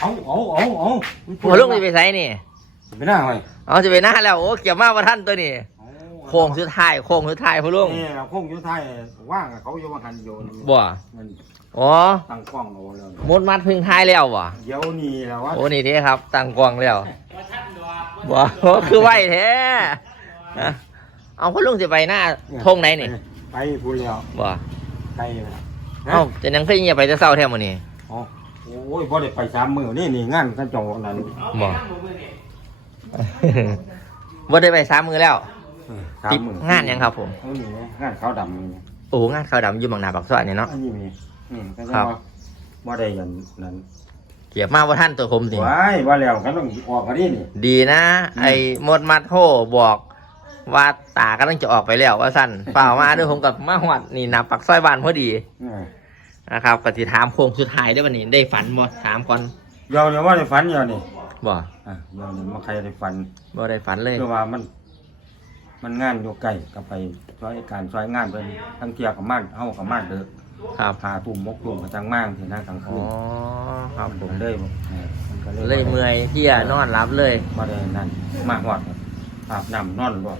เอาเอาเอาเอาพอลุงจะไปไสนี่ไปหน้าไงเอาจะไปหน้าแล้วโอ้เกี่ยวมากว่าท่านตัวนี้โค้งสุดท้ายโค้งสุดท้ายพอลุงนี่โค้งอยุ่ท้ายว่างอะเขาอยู่ว่าหันโยนบ่มันอ๋อตั้งกล้องเอาแล้วมดมัดพึ่งท้ายแล้วบ่เดี๋ยวนี้แล้วว่าโอ้นี่เด้ครับตั้งกล้องแล้วบ่โอ้คือไหวแท้ฮะเอาพอลุงจะไปหน้าทงไหนนี่ไปพูดแล้วบ่ไปแล้วเอ้าจะยังเคยเงียบไปจะเศร้าแท้มื้อนี้อ๋อ โอ้ยพอได้ไปสามมือนี่นี่งานกันจอนั่นบ่บ่ได้ไปสามมือแล้วเออสามติดมืองานยังครับผม เอานี่ไงงานขาวดำนี่โอ้งานขาวดำอยู่บางนาปากซอยนี่เนาะ อันนี้มีอืมก็ครับ ว่าว่าได้ยันนั่นเกียบมาว่าท่านตัวผมสิ ว้ายว่าแล้วกันต้องออกกันนี่นี่ ดีนะอืมไอ้มดมัดโทบอก ว่าตากำลังจะออกไปแล้วว่าสั้นเปล่ามาด้วยผมกับมาหวัดนี่นะปักซอยบ้านพอดี เออ นะครับกติถามโค้งสุดท้ายได้วันนี้ได้ฝันบ่ถามก่อนเดี๋ยวเนี่ยว่าได้ฝันเดี๋ยวนี่บ่อะเดี๋ยวนี่มาใครได้ฝันบ่ได้ฝันเลย คือว่ามัน มันงานอยู่ไกลก็ไปช่วยการช่วยงานเป็นทั้งเที่ยวกับมานเฮากับมานเด้อครับพาตุ่มมกตุ่มกับจังมั่งที่นั่งกลางอ๋คือนครับผผมมเลยบอกเออมันก็เลยเมื่อยเพลียนอนรับเลย มาได้นั่นมาหอดอาบน้ำนอนบ่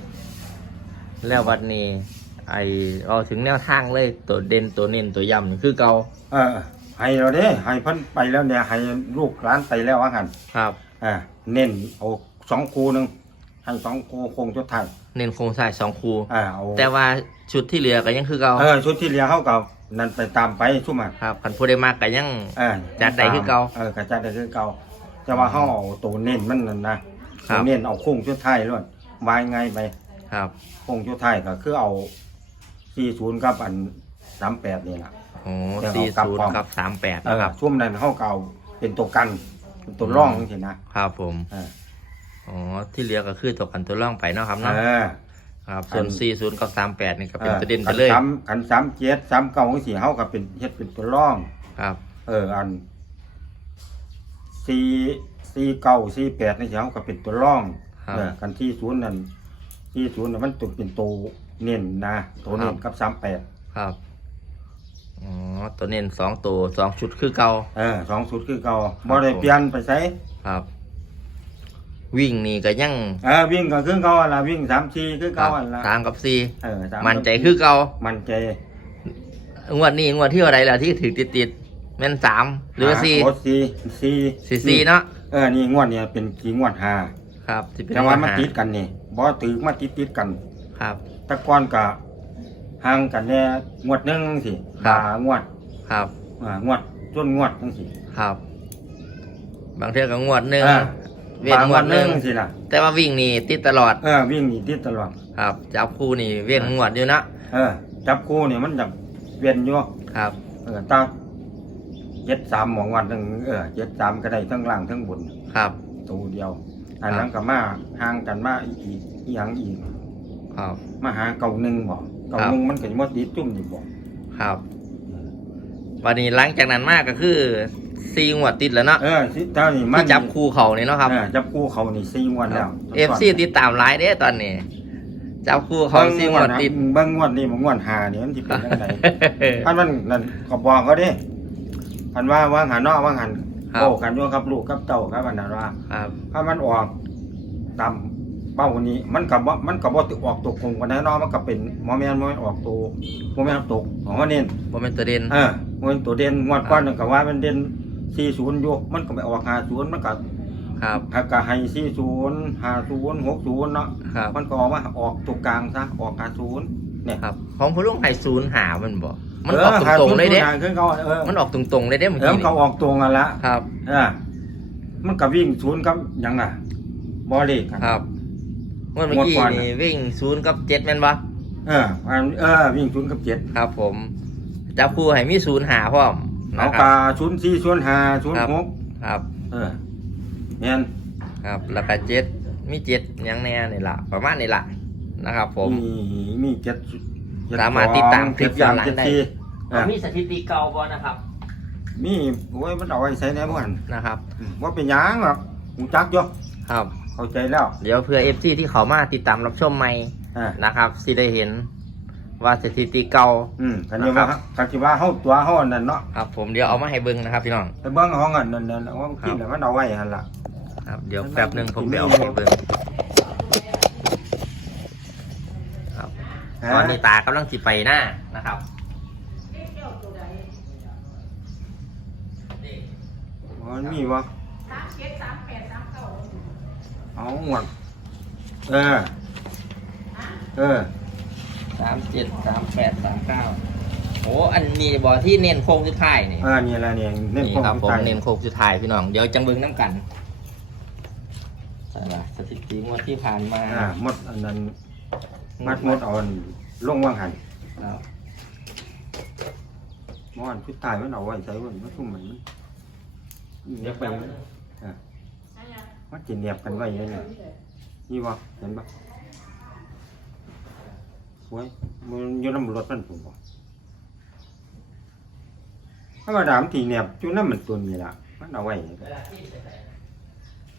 แล้ววันนี้ ไอ้เอาถึงแนวทางเลยตัวเด่นตัวเน้นตัวย่ำนี่คือเก่าเออให้เราเด้ให้เพิ่นไปแล้วเนี่ยให้ลูกหลานไปแล้วว่างั้นครับอ่าเน้นเอาสองคูหนึงให้สองคูคงจุดไทายเน้นโครงสร้างสองคูอ่าเอาแต่ว่าชุดที่เหลือก็ยังคือเก่าเออชุดที่เหลือเฮาก็นั่นไปตามไปชุ่มอะครับคันผู้ได้มากก็ยังเออจัดได้คือเก่าเออกระจัดได้คือเก่าแต่ว่าเฮาเอาตัวเน้นมันนั่นนะครับตัวเน้นเอาโค้งชุดไทายล้วนวายไงไปครับโค้งชุดไทายก็คือเอา 40กับอัน38นี่ล่ะโอ้เดี๋ยวสี่เอากลับศูนพร้อย์มกับสามแปดเอนะอครับ ช่วงนั้นเฮาก็เอาเป็นตัวกันเป็นตัวร่องจังซี่นะครับผม เอออ๋อ ที่เหลือก็คือตัวกันตัวร่องไปเนาะครับเอเนาะอครับ ส่วน อันสี่ศูนย์กับสามแปดนี่ก็เป็นประเด็นไปเลยกัน3กัน37 39จังซี่เฮาก็เป็นเฮ็ดเป็นตัวร่อง ครับ เอออันสี่สี่เก้าสี่แปดนี่เขาก็เป็นตัวร่องครับ เออกันที่ศูนย์นั่นที่ศูนย์น่ะมันตัวเป็นตัว เน้นนะตัวเน้นกับสามแปดครับอ๋อตัวเน้นสองตัวสองชุดคือเก่าเออสองสุดคือเก่าครับบ่ได้เปลี่ยนไปใช้ครับ วิ่งนี่ก็ยังเออวิ่งก็คือเก่าหั่นละวิ่งสามสี่คือครัเก่าบหั่นละสามกับสี่เออสามันใจคือเก่ามันใจงวดนี้งวดที่อะไรล่ะที่ถือติดติดๆแม่นสามหรือว่าสี่โอ้สี่สี่สี่สี่เนาะเออนี่งวดเนี่ยเป็นกี่งวดห้าครับที่เป็นแต่ว่ามันปัญหติดกันนี่บ่ถือมาติดติดๆกันครับแตะก้อนก็ห่างกันแน่งวดหนึงสิครับ หางวดครับ อ่างวดจนงวดจังสิครับ บางเทื่อก็งวดหนึ่งอ่าเว้นงวดหนึ่งสิล่ะแต่ว่าวิ่งนี่ติดตลอด เออวิ่งนี่ติดตลอดครับ จับคู่นี่เว้นงวดอยู่นะเออ จับคู่เนี่ยมันจะเวียนอยู่ ครับ เออตาเจ็ดสามหมองวันหนึ่งเออเจ็ดสามก็ได้ทั้งล่างทั้งบนครับ ตัวเดียว อันนั้นก็มาห่างกันมาอีกอีกอีหยังอีก ครับ มาหาเก่าหนึ่งบ่เก่าหนึ่งมันก็จะมาติดจุ่มนี่บ่ครับวันนี้หลังจากนั้นมากก็คือซีงวดติดแล้วเนาะเออสิเท่านี้มันที่จับคู่เขานี่เนาะครับเออจับคู่เขานี่สี่งวดแล้วเอฟซีติดตามไลน์เด้ตอนนี้จับคู่เขาเบิ่งซีงงววดดติติดดเบิ่งงวดนี่มันงวดหานี่มันสิเป็นจังไดพันมันนั่นก็บอกเขาดิพันว่าว่างหันเนอกว่างหันครับโอ้กันโยกับลูกกับเต่าครับอันนั้นว่าครับถ้ามันออกตาม เป้านี้ มันกับว่ามันกับว่าออกตัวคงกันแน่นอนมันก็เป็นโมเมนต์โมเมนต์ออกตัวโมเมนต์ตกของมันเด่นโมเมนตัวเด่นเออโมเมนต์ตัวเด่นงวดก้อนนึงก็ว่ามันเด่นสี่ศูนย์อยู่มันก็ไปออกห้าศูนย์มันก็ครับหักก็ให้สี่ศูนย์ห้าศูนย์หกศูนย์เนาะครับมันก็ออกว่าออกตัวกลางซะออกห้าศูนย์เนี่ยครับของพลุงไห่ศูนย์หามันบอกมันเออกตรงๆเลยเด้50คือเขาเออมันออกตรงๆเลยเด้เมื่อเออกี้มันก็นี่ออกตรงกันละครับเออมันก็วิ่งศูนย์กับหยังอะบอเลขกันครับเมื่อเมื่อกี้งวดก่อนนี่วิ่งศูนย์กับเจ็ดแม่นปะเอออันเออวิ่งศูนย์กับเจ็ดครับ ผมจับคู่ให้มีศูนย์หาพร้อมเอานะคการับศูนย์สี่ศูนย์ห้าศูนย์หกครับเออเนี่ยครับแล้วก็เจ็ดมีเจ็ดหยังแน่นี่ล่ะ ประมาณนี่ล่ะนะครับ ผม มีมีเจ็ดเจ็สามารถติดตามคลิเจ็ปดอย่างย้อนหลังเจ็ดได้สี่เออมีสถิติเก่าบ่นะครับ มีโอ้ยมันเอาไว้ใช้ในบ้านนะครับ ว่าเป็นหยังหรอกหูจักอยู่ครับ เข้าใจแล้ว เดี๋ยวเพื่อเอฟซีที่เขามาติดตามรับชมใหม่อ่านะครับสิได้เห็นว่าสถิติเก่า อืมกันนี้ว่านะครับ กันที่ว่าเฮาตัวเฮาอันนั่นเนาะครับผมเดี๋ยวเอามาให้เบิ่งนะครับพี่น้อง ไปเบิ่งห้องอันนั้นนั่นว่ามันกินแล้วมันเอาไว้หั่นล่ะ ครับเดี๋ยวแป๊บหนึ่งผมเดี๋ยวเอามาให้เบิ่งครับตอนนี้ตากำลังจิไปหน้านะครับมันมีวะเอาหมดเออ เออ สามเจ็ดสามแปดสามเก้าโอ้อันนี้บอที่เน้นโค้งสุดท้ายนี่เออนี่แหละเนี่ยเน้นนี่พวกครับผมใจเน้นโค้งสุดท้ายพี่น้อง เดี๋ยวจังเบิ่งน้ำกันใช่ละสถิติงวดที่ผ่านมาอ่าหมดอันนั้นมัดหมดเอาอันลงว่างหันครับมอนชุดตายมันเอาไว้ใส่วันมันทุ่มมันเนียบไปอ่า มันจะเนียบกันไว้อยังไงนี่วะเห็นปะสวยมันอยืนน้ำรถมันผมบอกธรรมดามันทีเนียบจุนั่นมันตัวนี้ละมันเอาไว้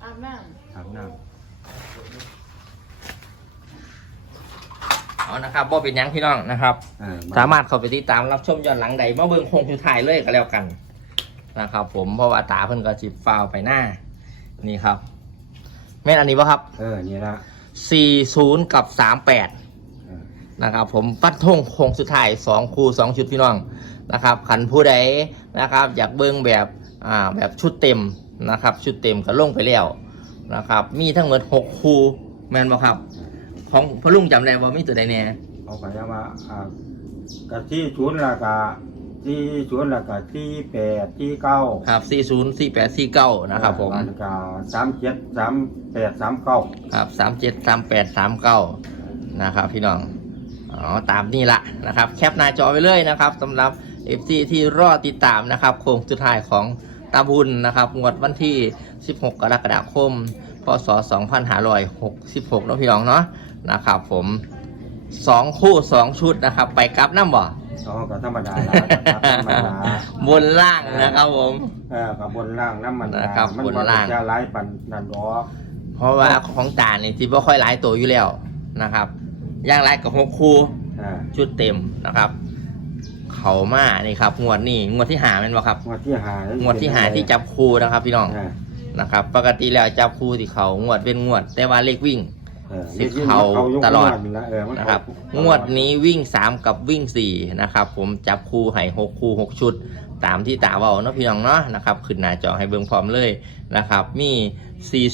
อาบน้อาบน้เอานะครับบ่เป็นหยังพี่น้องนะครับำอ่สามารถเข้าไปติดตามรับชมย้อนหลังใดมาเบิ่งโค้งสุดท้ายเลยก็แล้วกันนะครับ ผมเพราะว่าตาเพิ่นก็จิฟาวไปหน้านี่ครับ แม่นอันนี้ป่ะครับ เออ นี่ละ40 กับ38เออนะครับ ผมปัดทงโค้งสุดท้าย 2 คู่ 2 ชุดพี่น้องนะครับขันผู้ใดนะครับ อยากเบิ่งแบบอ่าแบบชุดเต็มนะครับ ชุดเต็มก็ลงไปแล้วนะครับ มีทั้งหมด 6 คู่แม่นบ่ครับ ของพอลุงจำได้บ่มีตัวใดแน่เขาก็จะว่าอ่ากะที่ศูนย์ละกะ ที่ศูนย์ละกะที่แปดที่เก้าครับ40 48 49นะครับผมอันกะสามเจ็ดสามแปดสามเก้าครับสามเจ็ดสามแปดสามเก้านะครับพี่น้อง อ๋อ ตามนี่ละนะครับ แคปหน้าจอไปเลยนะครับสำหรับ FC ที่รอติดตามนะครับ โค้งสุดท้ายของตาบุญนะครับ งวดวันที่ 16 กรกฎาคม พศ 2566เนาะพี่น้องเนาะนะครับผม 2 คู่ 2 ชุดนะครับ ไปกลับน้ำบ่ อ๋อก็ธรรมดาละธรรมดาบนล่างนะครับผม เออกับบนล่างน้ำมันนะครับมันบนล่าง จะไล่ปันนันดอกเพราะว่าของตาเนี่ยที่ไม่ค่อยหลายตัวอยู่แล้วนะครับย่างไรกับหกคู่อ่าชุดเต็มนะครับ เขามานี่ครับงวดนี่งวดที่หาเป็นบ่ครับงวดที่หางวดที่หาที่จับคู่นะครับ พี่น้องอ่านะครับ ปกติแล้วจับคู่ที่เขางวดเป็นงวด แต่ว่าเลขวิ่ง เออสิเขาตลอดมันละเออมันนะครับเขางวดนี้วิ่ง3กับวิ่ง4นะครับ ผมจับคู่ให้6คู่6ชุด ตามที่ตาเบาเนาะพี่น้องเนาะนะครับขึ้นหน้าจอให้เบิ่งพร้อมเลยนะครับ มี40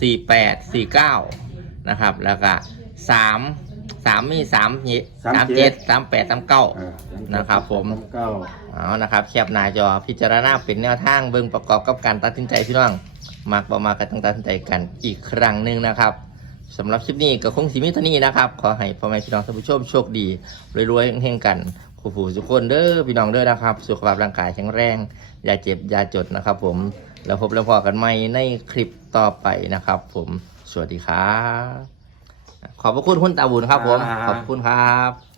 48 49นะครับ แล้วก็3 3มี3 37 38 39เออนะครับ ผมเก้าเอานะครับแคปหน้าจอพิจารณาเป็นแนวทางเบิ่งประกอบกับการตัดสินใจพี่น้องมักประมากันต้องตัดสินใจกันอีกครั้งหนึ่งนะครับ สำหรับคลิปนี้ก็คงสิมีเท่านี้นะครับ ขอให้พ่อแม่พี่น้องท่านผู้ชมโชคดีรวยๆเฮงๆกันคู่ผู้ทุกคนเด้อพี่น้องเด้อนะครับ สุขภาพร่างกายแข็งแรงอย่าเจ็บอย่าจดนะครับ ผมแล้วพบแล้วพอกันใหม่ในคลิปต่อไปนะครับ ผมสวัสดีครับขอบพระคุณคุณตาบุญครับ ผมขอบคุณครับ